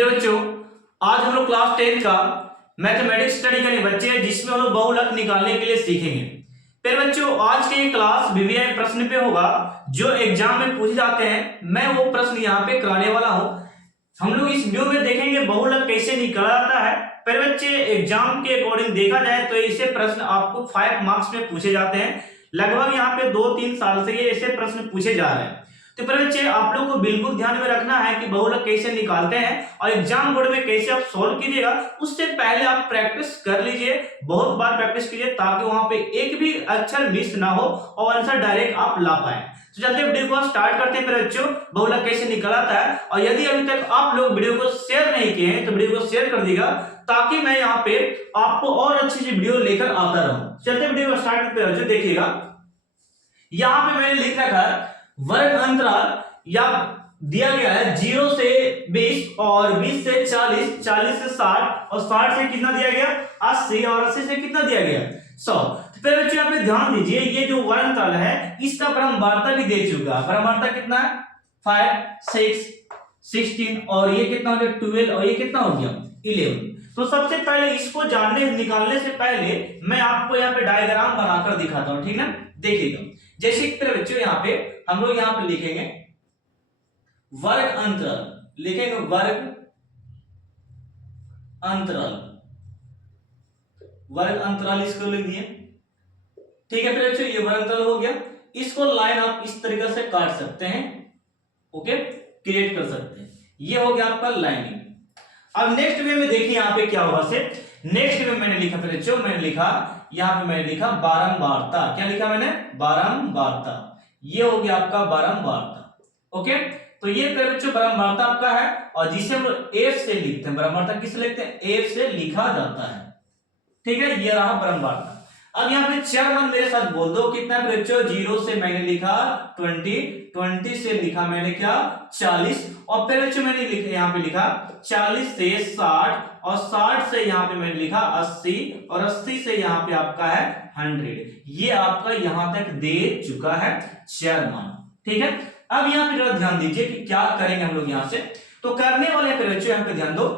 प्रिय बच्चों, आज हम लोग क्लास 10 का मैथमेटिक्स स्टडी करेंगे बच्चे, जिसमें हम लोग बहुलक निकालने के लिए सीखेंगे। फिर बच्चों, आज के क्लास वीवीआई प्रश्न पे होगा जो एग्जाम में पूछे जाते हैं। मैं वो प्रश्न यहाँ पे कराने वाला हूँ। हम लोग इस वीडियो में देखेंगे बहुलक कैसे निकाला जाता है। फिर बच्चे, एग्जाम के अकॉर्डिंग देखा जाए तो ऐसे प्रश्न आपको 5 मार्क्स में पूछे जाते हैं। लगभग यहाँ पे 2-3 साल से ये ऐसे प्रश्न पूछे जा रहे हैं। तो पर बच्चे, आप लोगों को बिल्कुल ध्यान में रखना है कि बहुलक कैसे निकालते हैं और एग्जाम बोर्ड में कैसे आप सोल्व कीजिएगा। उससे पहले आप प्रैक्टिस कर लीजिए, बहुत बार प्रैक्टिस कीजिए, ताकि वहां पे एक भी अक्षर मिस ना हो और आंसर डायरेक्ट आप ला पाए। तो चलते वीडियो को स्टार्ट करते हैं मेरे बच्चों, बहुलक कैसे निकालता है। और यदि अभी तक आप लोग वीडियो को शेयर नहीं किए हैं तो वीडियो को शेयर कर दीजिएगा, ताकि मैं यहाँ पे आपको और अच्छी वीडियो लेकर आता रहूं। चलते वीडियो को स्टार्ट करते हैं, देखिएगा यहाँ पे मैंने लिख रखा है वर्ग अंतराल या दिया गया है 0 से 20 और 20 से 40, 40 से 60 और 60 से कितना दिया गया 80 और 80 से कितना दिया गया 100। तो पहले बच्चों यहाँ पे ध्यान दीजिए, ये जो वर्ग अंतराल है इसका परमवार्ता भी दे चुका है। परमवार्ता कितना है 5, 6, 16 और ये कितना हो गया 12 और ये कितना हो गया 11। तो सबसे पहले इसको जानने निकालने से पहले मैं आपको यहाँ पे डायग्राम बनाकर दिखाता हूँ, ठीक है। देखिएगा, जैसे बच्चों यहाँ पे हम लोग यहाँ पे लिखेंगे वर्ग अंतराल, लिखेंगे वर्ग अंतराल, वर्ग अंतराल इसको लिख दिए, ठीक है। फिर बच्चों ये वर्ग अंतराल हो गया। इसको लाइन आप इस तरीके से काट सकते हैं, ओके, क्रिएट कर सकते हैं। ये हो गया आपका लाइनिंग। अब नेक्स्ट वे में देखिए यहाँ पे क्या होगा। से नेक्स्ट वे मैंने लिखा, फिर बच्चों मैंने लिखा यहाँ पे, मैंने लिखा बारंबारता। क्या लिखा मैंने? बारंबारता। ये हो गया आपका बारंबारता, ओके। तो ये फिर बच्चों बारंबारता आपका है, और जिसे हम लोग एफ से लिखते हैं, बारंबारता किससे लिखते हैं? एफ से लिखा जाता है, ठीक है। ये रहा बारंबारता। अब यहाँ पे चार मान मेरे साथ बोल दो, कितना है बच्चों? 0 से मैंने लिखा 20, 20 से लिखा मैंने क्या 40, और फिर बच्चों मैंने लिखा यहाँ पे लिखा 40 से 60 और 60 से यहाँ पे मैंने लिखा 80 और 80 से यहाँ पे आपका है 100। ये आपका यहाँ तक दे चुका है 4 मान, ठीक है। अब यहाँ पे जरा ध्यान दीजिए कि क्या करेंगे हम लोग यहाँ से। तो करने वाले फिर बच्चों यहाँ पे ध्यान दो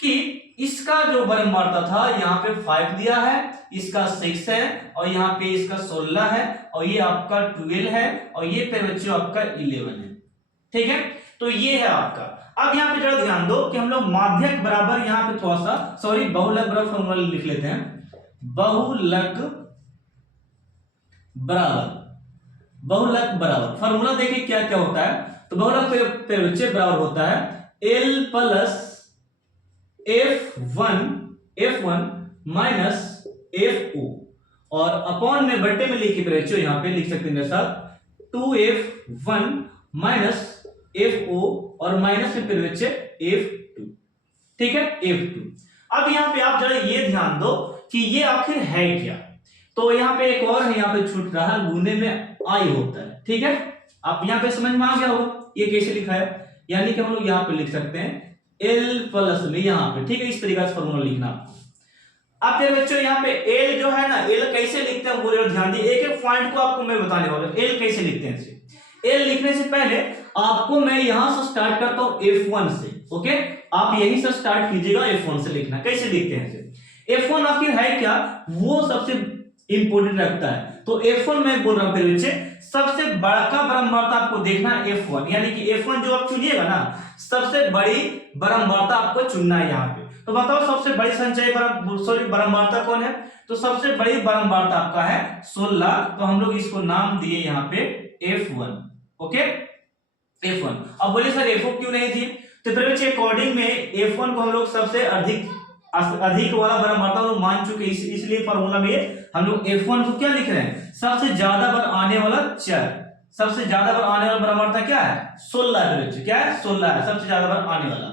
कि इसका जो बारंबारता था यहाँ पे 5 दिया है, इसका 6 है और यहाँ पे इसका 16 है और ये आपका 12 है और ये पे बच्चों आपका 11 है, ठीक है। तो ये है आपका। अब यहाँ पे जरा ध्यान दो कि हम लोग माध्यक बराबर यहाँ पे थोड़ा सा बहुलक बराबर फॉर्मूला लिख लेते हैं। बहुलक बराबर, बहुलक बराबर फॉर्मूला देखिए क्या क्या होता है। तो बहुलक पे बच्चे बराबर होता है L plus F1 minus FO, और अपॉन में बट्टे में लिखी बच्चों यहाँ पे लिख सकते हैं मेरे साथ 2F1 माइनस FO और माइनस में फिर बच्चे F2, ठीक है, F2। अब यहाँ पे आप जरा ये ध्यान दो कि ये आखिर है क्या। तो यहाँ पे एक और है, यहाँ पे छूट रहा है, गुने में आई होता है, ठीक है। आप यहाँ पे समझ में आ गया होगा ये कैसे लिखा है। यानी कि हम लोग यहाँ पे लिख सकते हैं L प्लस में यहाँ पे, ठीक है, इस तरीके से फॉर्मूला लिखना आपको। अब फिर बच्चों यहाँ पे L जो है ना, L कैसे लिखते हैं वो ध्यान दिए। एक एक पॉइंट को आपको मैं बताने वाला हूँ L कैसे लिखते हैं। L लिखने से पहले आपको मैं यहां से स्टार्ट करता हूं F1 से, ओके। आप यहीं से स्टार्ट कीजिएगा, F1 से लिखना। कैसे लिखते हैं F1 आखिर है क्या, वो सबसे इंपोर्टेंट रखता है। तो F1 मैं बोल रहा हूं फिर बच्चे, सबसे बड़ा बारंबारता आपको देखना है F1, यानी कि F1 जो आप चुनिएगा ना, सबसे बड़ी बारंबारता आपको चुनना है यहाँ पे। तो बताओ सबसे बड़ी संचय बारंबारता कौन है? तो सबसे बड़ी बारंबारता आपका है 16। तो हम लोग इसको नाम दिए यहाँ पे F1, ओके, F1। अब बोले सर F4 क्यों नहीं थी? तो फिर बच्चे अकॉर्डिंग में F1 को हम लोग सबसे अधिक वाला बारंबारता हम लोग मान चुके, इसलिए फार्मूला में हम लोग F1 को क्या लिख रहे हैं? सबसे ज्यादा बार आने वाला चर, सबसे ज्यादा बार आने वाला बारंबारता क्या है? 16 है बच्चे, क्या है? 16 है सबसे ज्यादा बार आने वाला,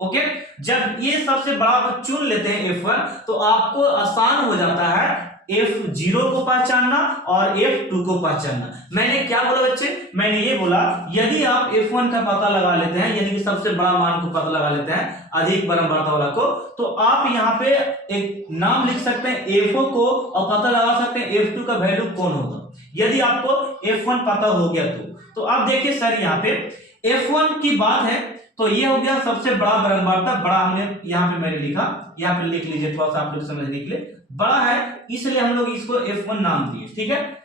ओके। जब ये सबसे बड़ा चुन लेते हैं F1, तो आपको आसान हो जाता है F0 को पहचानना और F2 को पहचानना। मैंने क्या बोला बच्चे? मैंने ये बोला यदि आप F1 का पता लगा लेते हैं, यानी कि सबसे बड़ा मान को पता लगा लेते हैं, अधिक बारंबारता वाला को, तो आप यहाँ पे एक नाम लिख सकते हैं F4 को और पता लगा सकते हैं F2 का वैल्यू कौन होगा। यदि आपको F1 पता हो गया तो आप देखिए सर यहाँ पे F1 की बात है तो ये हो गया सबसे बड़ा बारंबारता। बड़ा हमने यहाँ पे मैंने लिखा, यहाँ पे लिख लीजिए थोड़ा सा आप लोग समझने के लिए, बड़ा है इसलिए हम लोग इसको F1 नाम दिए, ठीक है।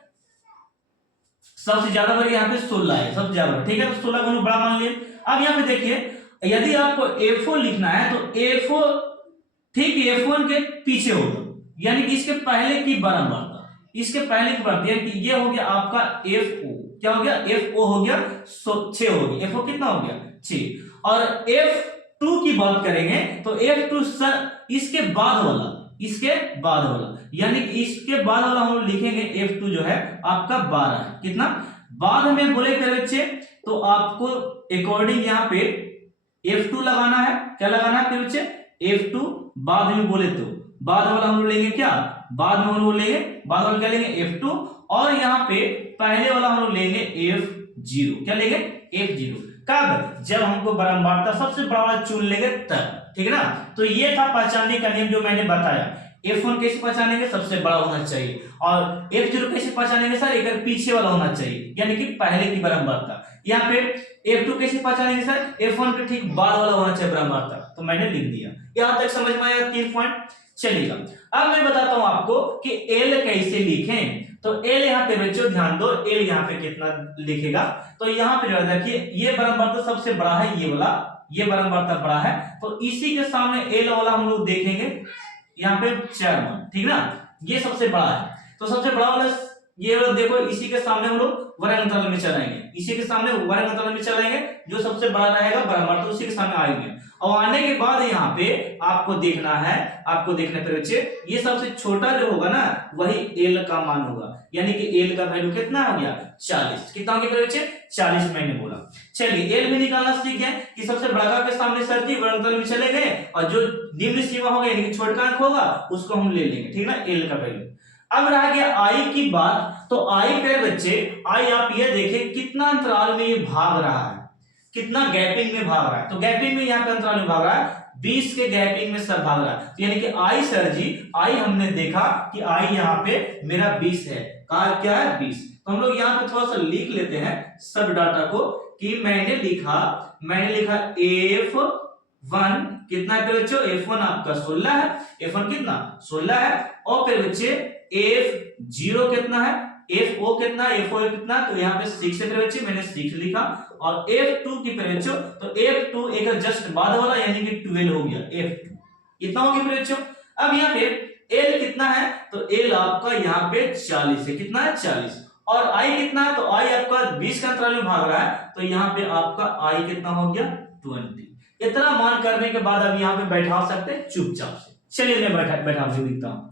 सबसे ज्यादा वर्ग यहाँ पे 16 है, सबसे ज्यादा, ठीक है। तो 16 को हम लोग बड़ा मान लिए। अब यहाँ पे देखिए, यदि आपको F4 लिखना है तो F4 ठीक F1 के पीछे होगा, यानी कि इसके पहले की बारंबारता, इसके पहले की बारंबारता, यानी कि ये हो गया आपका FO, क्या हो गया, FO हो गया 6 हो गया, FO कितना हो गया 6। और F2 की बात करेंगे तो F2 सर इसके बाद वाला, इसके बाद वाला, यानी कि इसके बाद वाला हम लिखेंगे F2 जो है आपका 12 है, कितना, बाद में बोले मेरे बच्चे तो आपको अकॉर्डिंग यहाँ पे F2 लगाना है, क्या लगाना है मेरे बच्चे, F2, बाद में बोले तो बाद वाला हम लोग लेंगे क्या, बाद में हम लोग लेंगे, बाद वाला क्या लेंगे F2, और यहाँ पे पहले वाला हम लोग लेंगे F0, क्या लेंगे F0, कब, जब हमको बारंबारता सबसे बड़ा वाला चुन लेंगे तब, ठीक है ना। तो ये था पहचानने का नियम जो मैंने बताया। F1 कैसे पहचानेंगे, सबसे बड़ा होना चाहिए, और F0 कैसे पहचानेंगे सर, एक पीछे वाला होना चाहिए, यानी कि पहले की बारंबारता। यहाँ पे F2 कैसे पहचानेंगे सर, F1 के ठीक बाद वाला होना चाहिए बारंबारता, तो मैंने लिख दिया। यहां तक समझ में आया 3 पॉइंट। चलिएगा अब मैं बताता हूं आपको कि L कैसे लिखें। तो L यहाँ पे बच्चों ध्यान दो, L यहाँ पे कितना लिखेगा, तो यहाँ पे देखिए ये बारंबारता सबसे बड़ा है, ये वाला, ये बारंबारता बड़ा है, तो इसी के सामने L वाला हम लोग देखेंगे यहाँ पे 4 मान, ठीक ना, ये सबसे बड़ा है, तो सबसे बड़ा वाला ये वाला देखो, इसी के सामने हम लोग वर्ग अंतराल में चलाएंगे, इसी के सामने वर्ग अंतराल में चलाएंगे, जो सबसे बड़ा रहेगा बारंबारता उसी के सामने आएंगे। और आने के बाद यहाँ पे आपको देखना है, आपको देखने पर बच्चे ये सबसे छोटा जो होगा ना वही L का मान होगा, यानी कि L का वैल्यू कितना हो गया 40, कितना हो गया बच्चे 40 मैंने बोला। चलिए L भी निकालना सीख गए कि सबसे बड़ा के सामने सर जी वर्ग अंतराल में चले गए, और जो निम्न सीमा होगा यानी कि छोटा अंक होगा उसको हम ले लेंगे, ठीक ना, L का वैल्यू। अब रह गया I की बात, तो I पे बच्चे I आप ये देखें कितना अंतराल में ये भाग रहा है, कितना गैपिंग में भाग रहा है, तो गैपिंग में यहाँ पे अंतराल में भाग रहा है 20 के गैपिंग में सर भाग रहा है, तो यानी कि I सर जी I हमने देखा कि I यहाँ पे मेरा 20 है, कहा क्या है 20, तो हम लोग यहाँ पे थोड़ा सा लिख लेते हैं सब डाटा को कि मैंने लिखा F1 कितना है बच्चों, F1 आपका 16 है, F1 कितना 16 है, और फिर बच्चे F0 कितना है, FO कितना, FO कितना, तो यहाँ पे 6 है बच्चे, मैंने 6 लिखा, और F2 की बच्चों तो F2 एक जस्ट बाद वाला यानी कि 12 हो गया, F2 कितना हो गया बच्चों। अब यहाँ पे L कितना है, तो L आपका यहाँ पे 40 है, कितना है 40, और I कितना है, तो I आपका 20 का अंतराल में भाग रहा है, तो यहाँ पे आपका I कितना हो गया 20। इतना मान करने के बाद अब यहाँ पे बैठा सकते हैं चुपचाप से, चलिए मैं बैठा दिखता हूँ।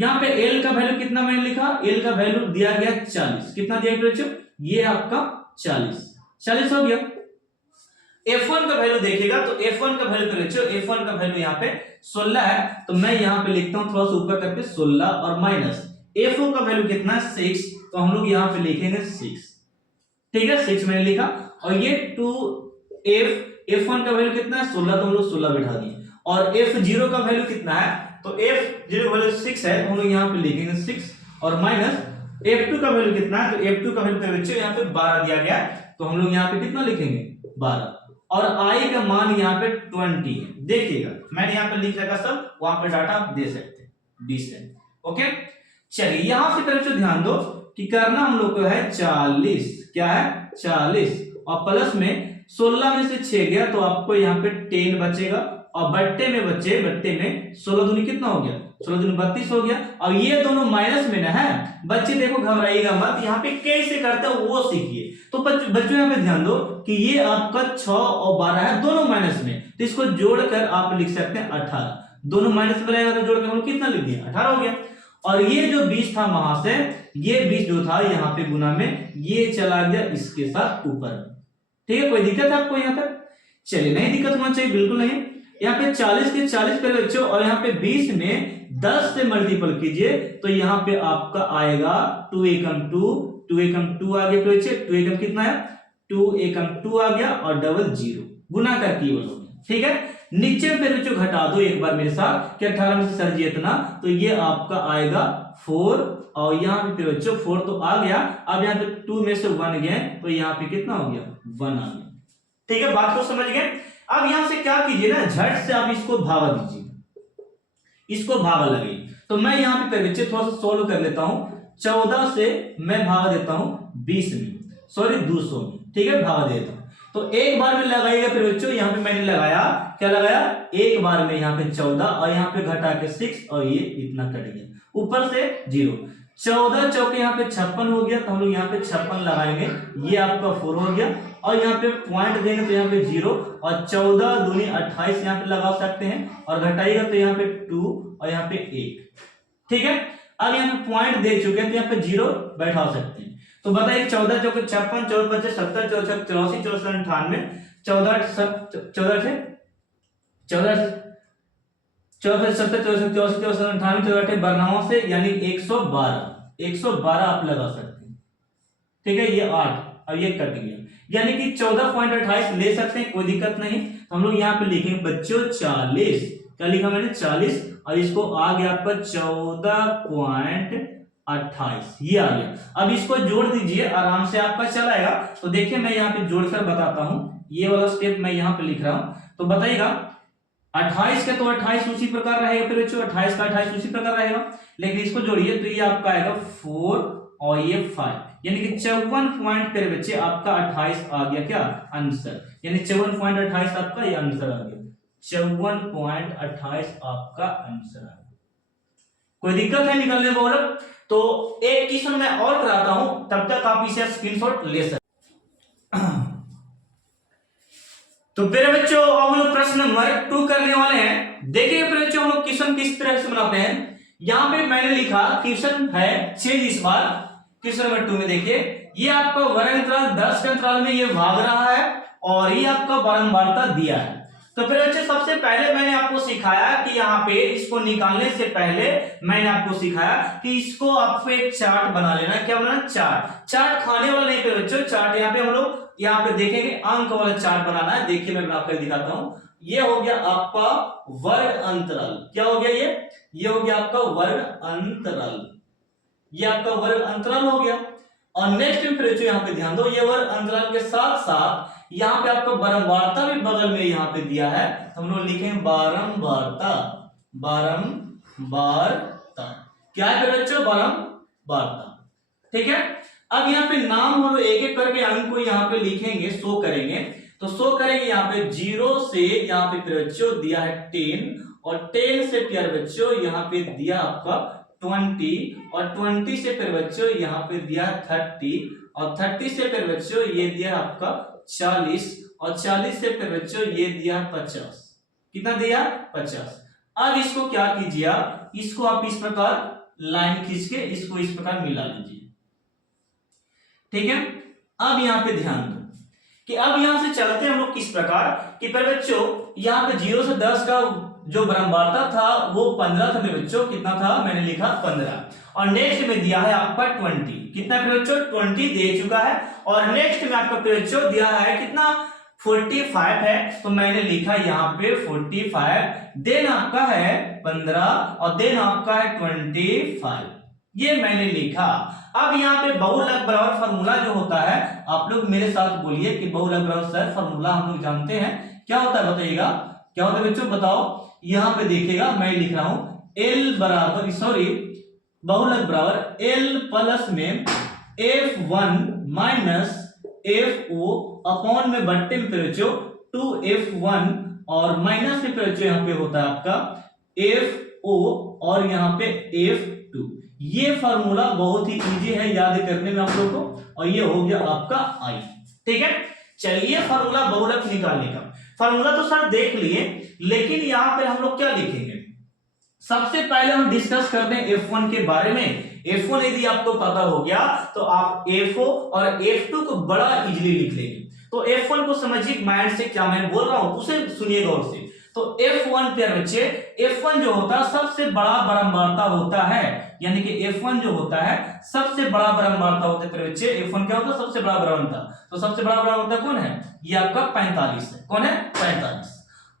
यहाँ पे L का वैल्यू कितना मैंने लिखा, L का वैल्यू दिया गया 40, कितना दिया गया बच्चों, ये आपका 40 हो गया। F1 का वैल्यू देखिएगा तो F1 का वैल्यू बच्चों, F1 का वैल्यू यहाँ पे 16 है, तो मैं यहाँ पे लिखता हूँ थोड़ा सा ऊपर करके 16 और माइनस F4 का वैल्यू कितना है 6, तो हम लोग यहाँ पे लिखेंगे 6, ठीक है 6 मैंने लिखा, और ये 2F1 का वैल्यू कितना है 16, तो हम लोग 16 बैठा दिए, और F0 का वैल्यू कितना है, तो F0 का वैल्यू 6 है, तो हम लोग यहाँ पे लिखेंगे 6, और माइनस F2 का वैल्यू कितना है, तो F2 का वैल्यू बच्चों यहाँ पे 12 दिया गया है, तो हम लोग यहाँ पे कितना लिखेंगे 12, और I का मान यहाँ पे 20 है, देखिएगा मैंने यहाँ पे लिख रखा सब, वहां पे डाटा आप दे सकते हैं 20 है, ओके। चलिए यहां से बच्चों ध्यान दो कि करना हम लोग को है 40, क्या है 40, और प्लस में 16 में से 6 गया तो आपको यहाँ पे 10 बचेगा, और बट्टे में 16 दूनी कितना हो गया, 16 दूनी 32 हो गया, और ये दोनों माइनस में ना है बच्चे, देखो घबराइएगा मत, यहाँ पे कैसे करते हो वो सीखिए। तो बच्चों यहाँ पे ध्यान दो कि ये आपका 6 और 12 है, दोनों माइनस में, तो इसको जोड़कर आप लिख सकते हैं 18, दोनों माइनस में रहेगा तो जोड़कर हम कितना लिख दिया 18 हो गया, और ये जो 20 था वहां से, ये 20 जो था यहाँ पे गुना में, ये चला गया इसके साथ ऊपर, ठीक है। कोई दिक्कत है आपको यहाँ तक, चलिए नहीं दिक्कत होना चाहिए, बिल्कुल नहीं। यहाँ पे 40 के 40 पे बच्चों, और यहाँ पे 20 में 10 से मल्टीपल कीजिए, तो यहाँ पे आपका आएगा 2 एकम 2 आ गया, तो 2 एकम कितना है 2 एकम 2 आ गया, और डबल 0 गुना करके बोलो, ठीक है। नीचे पे बच्चों घटा दो एक बार मेरे साथ कि 18 में से सर जी इतना, तो ये आपका आएगा 4, और यहाँ पे बच्चों 4 तो आ गया, अब यहाँ पे 2 में से 1 गए, तो यहाँ पे कितना हो गया 1 आ गया, ठीक है। बात को समझ गए। अब यहां से क्या कीजिए ना, झट से आप इसको भागा दीजिए, इसको भागा लगाइए। तो मैं यहाँ पे बच्चे थोड़ा सा सोल्व कर लेता हूं। 14 से मैं भागा देता हूं 20 में, सॉरी 200 में, ठीक है, भागा देता हूं। तो एक बार में लगाइएगा फिर बच्चों, यहाँ पे मैंने लगाया, क्या लगाया, एक बार में यहाँ पे 14 और यहाँ पे घटा के 6 और ये इतना कट गया, ऊपर से 0। 14 चौके यहाँ पे 56 हो गया, तो हम लोग यहाँ पे 56 लगाएंगे, ये आपका 4 हो गया। और यहाँ पे पॉइंट देंगे तो यहाँ पे 0 और 14 दूनी 28 यहाँ पे लगा सकते हैं, और घटाइएगा तो यहाँ पे 2 और यहाँ पे 1, ठीक है। अब यहाँ पे पॉइंट दे चुके हैं तो यहाँ पे 0 बैठा सकते हैं। तो बताइए 14 चौके 56, 14 पच्चे 70, 14 84, 14 98, 14 14 से 98 से यानी 112 आप लगा सकते हैं, ठीक है। ये 8 और ये कट गया, यानी कि 14.28 ले सकते हैं, कोई दिक्कत नहीं। तो हम लोग यहाँ पे लिखेंगे बच्चों 40, क्या लिखा मैंने 40, और इसको आ गया आपका 14.28, ये आ गया। अब इसको जोड़ दीजिए, आराम से आपका चलाएगा। तो देखिए मैं यहाँ पे जोड़कर बताता हूं, ये वाला स्टेप मैं यहाँ पे लिख रहा हूं। तो बताइएगा 28 का तो 28 उसी प्रकार रहेगा, फिर बच्चों 28 का 28 उसी प्रकार रहेगा, लेकिन इसको जोड़िए तो ये आपका आएगा 4 और ये 5, यानी कि 54 पॉइंट पे बच्चे आपका 28 आ गया, क्या आंसर, यानी 54.28 आपका ये आंसर आ गया, 54.28 आपका आंसर आ गया। कोई दिक्कत है निकलने को? तो एक क्वेश्चन मैं और कराता हूं, तब तक आप इसे स्क्रीनशॉट ले सकते। तो मेरे बच्चों अब हम लोग प्रश्न नंबर 2 करने वाले हैं। देखिए मेरे बच्चों हम लोग क्वेश्चन किस तरह से बनाते हैं। यहां पे मैंने लिखा क्वेश्चन है 6 इस बार। क्वेश्चन नंबर 2 में देखिए ये आपका वर्ग अंतराल 10 के अंतराल में ये भाग रहा है और ये आपका बारंबारता दिया है। तो फिर बच्चे सबसे पहले मैंने आपको सिखाया कि यहाँ पे इसको निकालने से पहले मैंने आपको सिखाया कि इसको आपको एक चार्ट बना लेना। क्या बनाना? चार्ट खाने वाला नहीं पे बच्चों, चार्ट यहाँ पे हम लोग यहाँ पे देखेंगे अंक वाला चार्ट बनाना है। देखिए मैं बनाकर दिखाता हूं। ये हो गया आपका वर्ग अंतराल। क्या हो गया ये हो गया आपका वर्ग अंतराल। ये आपका वर्ग अंतराल हो गया। और नेक्स्ट फिर यहाँ पे ध्यान दो, ये वर्ग अंतराल के साथ साथ यहाँ पे आपको बारंबारता भी बगल में यहाँ पे दिया है। तो हम लोग लिखेंगे बारंबारता। क्या है बच्चों? बारंबारता, ठीक है। अब यहाँ पे नाम हम लोग एक एक करके अंक को यहाँ पे लिखेंगे, शो करेंगे। तो शो करेंगे यहाँ पे 0 से यहाँ पे बच्चों दिया है 10 और 10 से प्यार बच्चों यहाँ पे दिया आपका 20 और 20 से फिर बच्चों यहाँ पे दिया 30 और 30 से फिर बच्चों ये दिया आपका 40 और 40 से फिर बच्चों ये दिया 50। कितना दिया? 50। अब इसको क्या कीजिए, इसको आप इस प्रकार लाइन खींच के इसको इस प्रकार मिला लीजिए, ठीक है। अब यहाँ पे ध्यान दो कि अब यहां से चलते हम लोग किस प्रकार कि पर बच्चों यहाँ पे 0 से 10 का जो बारंबारता था वो 15 था मेरे बच्चों। कितना था? मैंने लिखा 15। और नेक्स्ट में दिया है आपका 20। कितना मेरे बच्चों? 20 दे चुका है। और नेक्स्ट में आपका बच्चों दिया है कितना? 45 है। तो मैंने लिखा यहाँ पे 45। देन आपका है 15 और देन आपका है 25। ये मैंने लिखा। अब यहाँ पे बहुलक बराबर फार्मूला जो होता है, आप लोग मेरे साथ बोलिए कि बहुलक बराबर सर फार्मूला हम लोग जानते हैं। क्या होता है बताइएगा? क्या होता है बच्चों? बताओ। यहाँ पे देखिएगा मैं लिख रहा हूं L बराबर बहुलक बराबर L प्लस में F1 माइनस FO अपॉन में बट्टे में बच्चों 2F1 और माइनस में बच्चों यहाँ पे होता है आपका FO और यहाँ पे F2। ये फार्मूला बहुत ही इजी है याद करने में आप लोगों को। और ये हो गया आपका I, ठीक है। चलिए फार्मूला बहुलक निकालने का। फार्मूला तो सर देख लिए, लेकिन यहां पे हम लोग क्या लिखेंगे? सबसे पहले हम डिस्कस करते हैं F1 के बारे में। F1 यदि आपको पता हो गया तो आप FO और F2 को बड़ा इजीली लिख लेंगे। तो F1 को समझिए माइंड से, क्या मैं बोल रहा हूं उसे सुनिए गौर से। तो F1 प्यारे बच्चे, F1 जो होता है सबसे बड़ा बारंबारता होता है, यानी कि F1 जो होता है सबसे बड़ा बारंबारता होता है प्यारे बच्चे। F1 क्या होता है? सबसे बड़ा बारंबारता। तो सबसे बड़ा बारंबारता कौन है? ये आपका 45 है। कौन है? 45।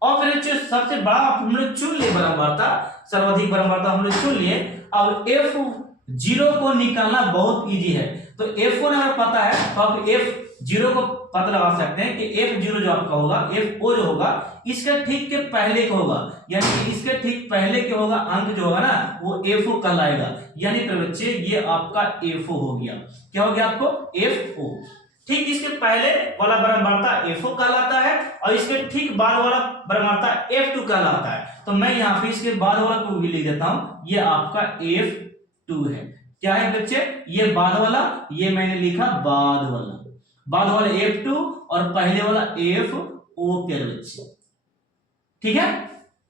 और फिर बच्चे सबसे बड़ा हम लोग चुन लिए बारंबारता, सर्वाधिक बारंबारता हम लोग चुन लिए। अब F0 को निकालना बहुत इजी है। तो F1 अगर पता है तो आप F0 को पता लगा सकते हैं कि F0 जो आपका होगा, FO जो होगा इसके ठीक के पहले का होगा, यानी कि इसके ठीक पहले के होगा अंक जो होगा ना वो FO कहलाएगा। यानी फिर बच्चे ये आपका FO हो गया। क्या हो गया आपको? FO। ठीक इसके पहले वाला बरमार्ता FO कहलाता है और इसके ठीक बाद वाला बरमार्ता F2 कहलाता है। तो मैं यहाँ पे इसके बाद वाला को भी लिख देता हूं, ये आपका F2 है। क्या है बच्चे? ये बाद वाला, ये मैंने लिखा बाद वाला F2 और पहले वाला FO के बच्चे। ठीक है,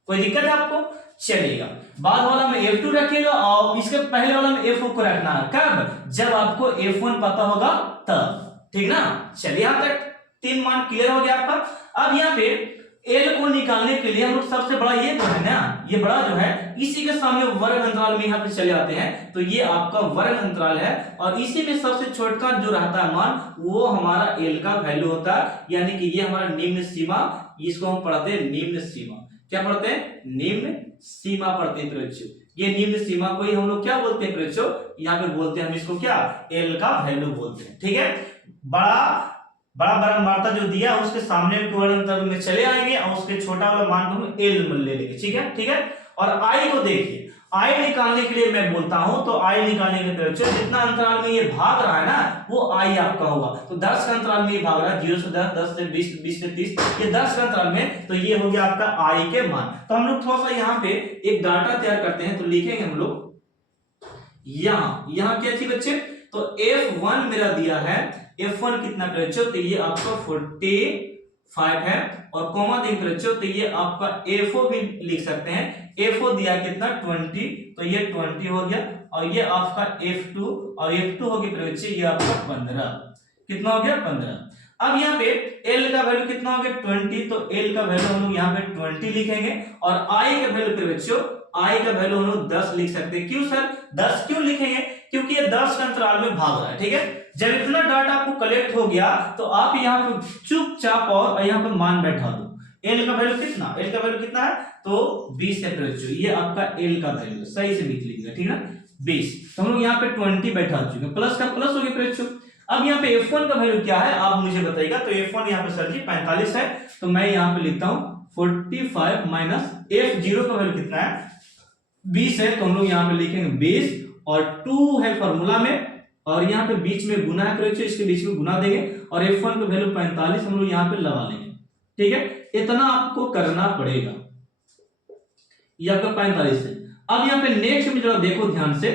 कोई दिक्कत है आपको? चलिएगा, बाद वाला में F2 रखिएगा और इसके पहले वाला में FO को रखना है। कब? जब आपको F1 पता होगा तब। ठीक ना? चलिए यहां तक 3 मान क्लियर हो गया आपका। अब यहाँ पे L को निकालने के लिए हम लोग सबसे बड़ा ये तो है ना, ये बड़ा जो है इसी के सामने वर्ग अंतराल में यहाँ पे चले आते हैं, तो ये आपका वर्ग अंतराल है और इसी में सबसे छोटा जो रहता है मान वो हमारा L का वैल्यू होता है। यानी कि ये हमारा निम्न सीमा, इसको हम पढ़ते हैं निम्न सीमा। क्या पढ़ते हैं? निम्न सीमा पढ़ते हैं बच्चों। ये निम्न सीमा को ही हम लोग क्या बोलते हैं बच्चों? यहाँ पे बोलते हैं हम इसको क्या? L का वैल्यू बोलते हैं। ठीक है, बड़ा बरमार्ता जो दिया उसके सामने के वर्ग अंतराल में चले आएंगे और उसके छोटा वाला मान को हम L ले लेंगे। ठीक है, ठीक है। और I को देखिए, I निकालने के लिए मैं बोलता हूं तो I निकालने के लिए जितना अंतराल में ये भाग रहा है ना वो I आपका होगा। तो 10 का अंतराल में ये भाग रहा है, 0 से 10, 10 से 20, 20 से 30, ये 10 का अंतराल में, तो ये हो गया आपका I के मान। तो हम लोग थोड़ा सा यहाँ पे एक डाटा तैयार करते हैं, तो लिखेंगे हम लोग यहाँ क्या थी बच्चे? तो F1 मेरा दिया है, F1 कितना बच्चों? तो ये आपका 45 है और कॉमा देंगे बच्चों तो ये आपका FO भी लिख सकते हैं। FO दिया कितना? 20, तो ये 20 हो गया और ये आपका F2 और F2 हो गया बच्चे ये आपका 15। कितना हो गया? 15। अब यहाँ पे L का वैल्यू कितना हो गया? 20, तो L का वैल्यू हम लोग यहाँ पे 20 लिखेंगे और I का वैल्यू पे बच्चों I का वैल्यू हम लोग 10 लिख सकते हैं। क्यों सर 10 क्यों लिखेंगे? क्योंकि ये 10 का अंतराल में भाग रहा है। ठीक है, जब इतना डाटा आपको कलेक्ट हो गया तो आप यहाँ पे चुपचाप और यहाँ पे मान बैठा दो। L का वैल्यू कितना? L का वैल्यू कितना है? तो 20 है बच्चों, ये आपका L का वैल्यू सही से लिख लीजिएगा। ठीक है, 20। तो हम लोग यहाँ पे 20 बैठा चुके, प्लस का प्लस हो गया बच्चों। अब यहाँ पे F1 का वैल्यू क्या है आप मुझे बताइएगा। तो F1 यहाँ पे सर जी 45 है, तो मैं यहाँ पे लिखता हूँ 45 माइनस F0 का वैल्यू कितना है? 20 है, तो हम लोग यहाँ पे लिखेंगे 20 और 2 है फॉर्मूला में और यहाँ पे बीच में गुना है, इसके बीच में गुना देंगे और F1 का वैल्यू 45 हम लोग यहाँ पे लगा लेंगे। ठीक है, इतना आपको करना पड़ेगा, ये आपका 45 है। अब यहाँ पे नेक्स्ट में जरा देखो ध्यान से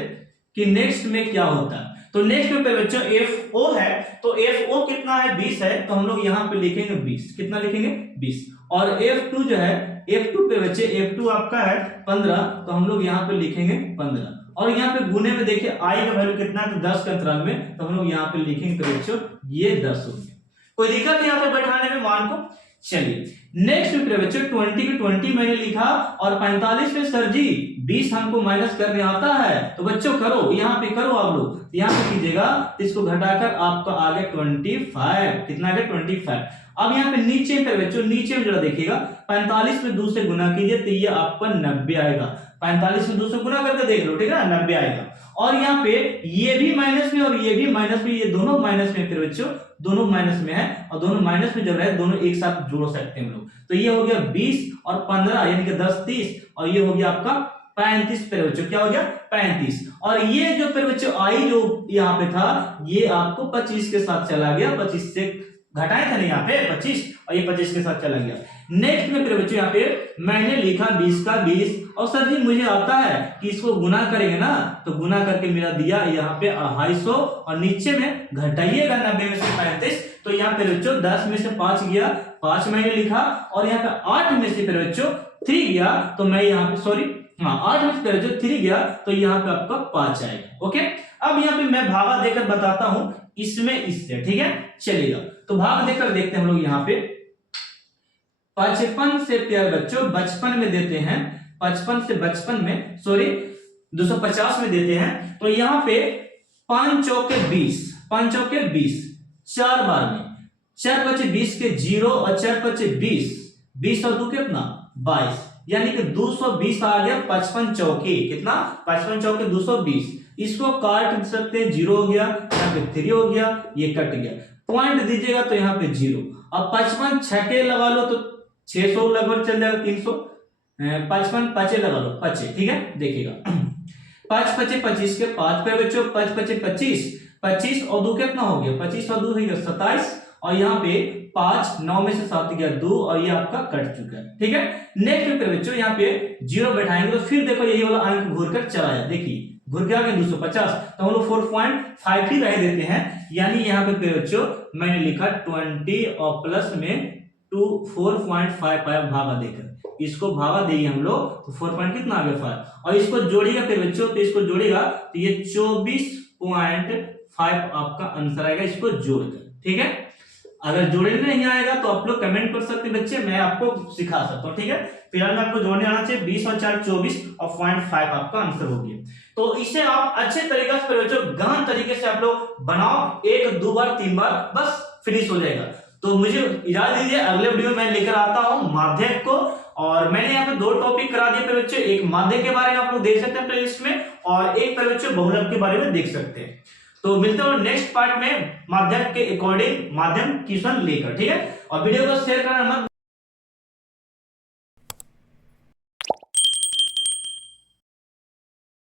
कि नेक्स्ट में क्या होता है। तो नेक्स्ट में बच्चों FO है, तो FO कितना है? 20 है, तो हम लोग यहाँ पे लिखेंगे 20। कितना लिखेंगे? 20। और F2 जो है, F2 पे बच्चे F2 आपका है 15, तो हम लोग यहाँ पे लिखेंगे 15। और यहाँ पे गुने में देखिए I का वैल्यू कितना है? तो 10 के अंतराल में, तो हम लोग यहाँ पे लिखेंगे बच्चों ये 10 हो गया। कोई दिक्कत नहीं यहाँ पे बैठाने में मान को। चलिए नेक्स्ट में बच्चों 20 के 20 मैंने लिखा और 45 में सर जी 20 हमको माइनस करने आता है, तो बच्चों करो, यहाँ पे करो आप लोग, यहाँ पे कीजिएगा, तो इसको घटाकर आपका आ गया 25। कितना आ गया? 25। अब यहाँ पे नीचे पे बच्चों, नीचे में जरा देखिएगा, 45 में 2 से गुना कीजिए तो ये आपका 90 आएगा। 45 में 2 से गुना करके देख लो, ठीक है ना, 90 आएगा। और यहाँ पे ये भी माइनस में और ये भी माइनस में, ये दोनों माइनस में, फिर बच्चों दोनों माइनस में है और दोनों माइनस में जब रहे दोनों एक साथ जोड़ सकते हैं हम लोग। तो ये हो गया 20 और 15 यानी कि 10 30 और ये हो गया आपका 35 पे बच्चों। क्या हो गया? 35। और ये जो फिर बच्चों आई जो यहाँ पे था ये आपको 25 के साथ चला गया, 25 से घटाए थे ना यहाँ पे 25 और ये 25 के साथ चला गया। नेक्स्ट में फिर बच्चों यहाँ पे मैंने लिखा 20 का 20 और सर जी मुझे आता है कि इसको गुना करेंगे ना, तो गुना करके मेरा दिया यहाँ पे 250 और नीचे में घटाइएगा 90 में से 35, तो यहाँ पे बच्चों 10 में से 5 गया, 5 मैंने लिखा और यहाँ पे 8 में से फिर बच्चों 3 गया, तो मैं यहाँ पे सॉरी 8 में से जो 3 गया तो यहाँ पे आपका 5 आएगा। ओके, अब यहाँ पे मैं भागा देकर बताता हूं इसमें इससे, ठीक है, चलिएगा। तो भाग देकर देखते हैं हम लोग यहाँ पे 55 से प्यार बच्चों बचपन में देते हैं, 55 से बचपन में सॉरी 250 में देते हैं, तो यहाँ पे 5 चौके 20, 5 चौके 20 4 बार में 4 बचे 20 के 0 और 4 बचे 20, 20 और 2 कितना 22, यानी कि 220 आ गया 55 चौके। कितना? 55 चौके 220। इसको काट सकते हैं, 0 हो गया, यहाँ पे 3 हो गया, ये कट गया, पॉइंट दीजिएगा तो यहाँ पे 0। अब 55 छके लगा लो तो 600 लगभग चल जाएगा, 300, 55 5 लगा लो 5, ठीक है, देखिएगा 5 5 25 के 5 पे बच्चों, 5 5 25, 25 और 2 कितना हो गया, 25 और 2 हो गया 27, और यहाँ पे 5 9 में से 7 गया 2, और ये आपका कट चुका है, ठीक है। नेक्स्ट पे बच्चों यहाँ पे 0 बैठाएंगे तो फिर देखो यही वाला अंक घूर कर चला जाए, देखिए घूर के आ गया 250, तो हम लोग 4.5 ही रह देते हैं, यानी यहाँ पे बच्चों मैंने लिखा 20 और प्लस में 4.5 पाया भागा देकर, इसको भागा देंगे हम लोग तो 4 पॉइंट कितना आ गया 5, और इसको जोड़िएगा फिर बच्चों, तो इसको जोड़ेगा तो ये 24.5 आपका आंसर आएगा, इसको जोड़कर, ठीक है। अगर जोड़ने नहीं आएगा तो आप लोग कमेंट कर सकते हैं बच्चे, मैं आपको सिखा सकता हूँ, ठीक है। फिलहाल में आपको जोड़ने आना चाहिए, 20 और 4 24 और 0.5 आपका आंसर हो गया। तो इसे आप अच्छे तरीके से बच्चों गहन तरीके से आप लोग बनाओ, 1 2 बार 3 बार बस फिनिश हो जाएगा। तो मुझे इजाजत दीजिए, अगले वीडियो में मैं लेकर आता हूँ माध्यक को, और मैंने यहाँ पे 2 टॉपिक करा दिए बच्चों, एक माध्यक के बारे में आप लोग देख सकते हैं प्लेलिस्ट में, और एक बच्चों बहुलक के बारे में देख सकते हैं। तो मिलते हैं नेक्स्ट पार्ट में माध्यक के अकॉर्डिंग माध्यम क्वेश्चन लेकर, ठीक है। और वीडियो को शेयर करना मत